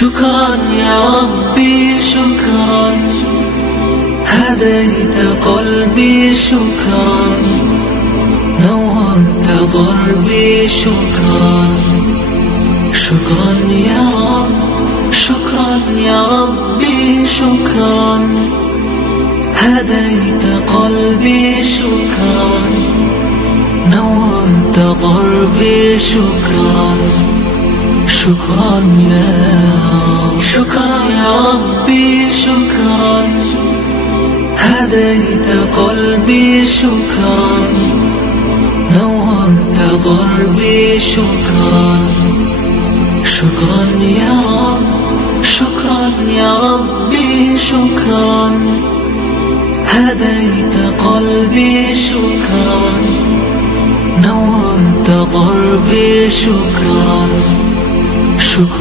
شكرا يا ربي شكرا، هديت قلبي شكرا، نورت ضربي شكرا. شكرا يا رب، شكرا يا ربي شكرا، هديت قلبي شكرا، نورت ضربي شكرا. شكرا يا رب، شكرا يا ربي شكرا، هديت قلبي شكرا، نورت ضربي شكرا. شكرا يا رب، شكرا يا ربي شكرا، هديت قلبي شكرا، نورت ضربي شكرا. شكرا.